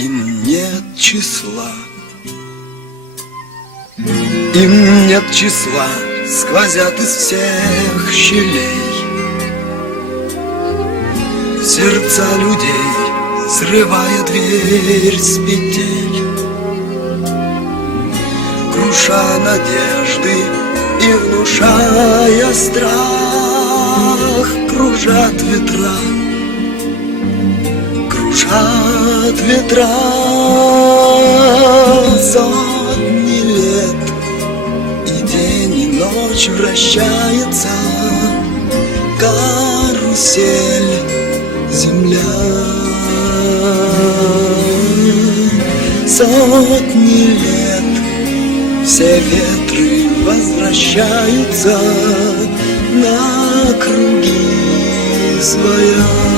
им нет числа. Им нет числа, сквозят из всех щелей в сердца людей, срывая дверь с петель, круша надежды и внушая страх. Кружат ветра, кружат ветра сотни лет, и день и ночь вращается карусель земля. Сотни лет все ветры возвращаются на круги своя.